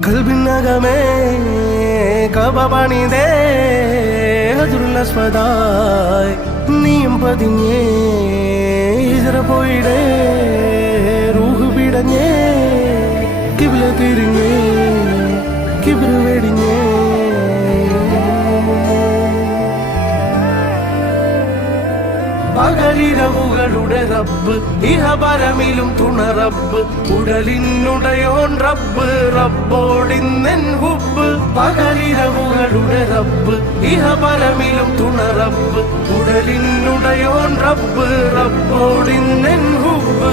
കൽബിനകമേ കബപണിതേ ഹജറുൽ അസ്വദായി നീയും പതിഞ്ഞേ ഹിജറ പോയിടേ റൂഹ് പിടഞ്ഞേ കിബ്ല തിരിഞ്ഞേ കിബ്ര വെടിഞ്ഞേ പകലിരവുകളുടെ റബ്ബ് ഇഹപരമിലും തുണ റബ്ബ് ഉടലിനുടയോൻ റബ്ബ് റബ്ബോടിന്നെൻ ഹുബ്ബ് പകലിരവുകളുടെ റബ്ബ് ഇഹപരമിലും തുണ റബ്ബ് ഉടലിനുടയോൻ റബ്ബ് റബ്ബോടിന്നെൻ ഹുബ്ബ്